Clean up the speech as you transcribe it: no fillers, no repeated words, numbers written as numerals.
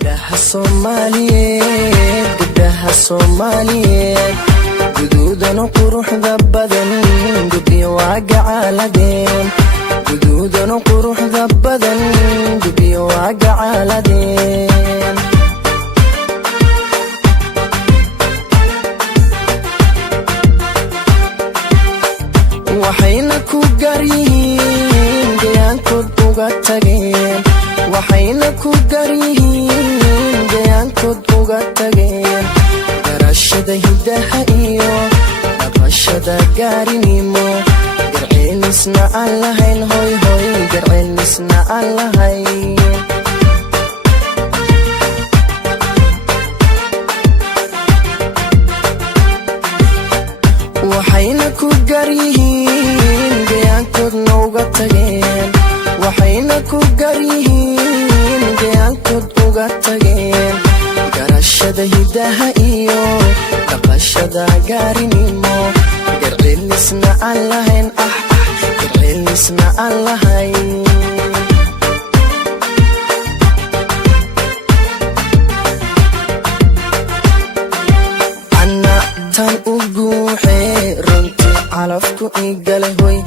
gabdhaha Soomaaliyeed guduudan quruxda badan gudbiyo wagacaaladeen guduudan quruxda badan gudbiyo wagacaaladeen waxayna ku garyihiin deegaankood uga tageen waxayna ku garyihiin deegaankood uga tageen garashada hidaha iyo dhaqashada gaarinimo garceelisna aan lahayn hoy hoy garceelisna aan lahayn waxayna ku garyihiin deegaankoodna uga tageen waxayna ku garyihiin deegaankood uga tageen garashada hidaha iyo dhaqashada gaarinimo garceelisna aan lahayn garceelisna aan lahayn tan ugu runtii calafku igale hoy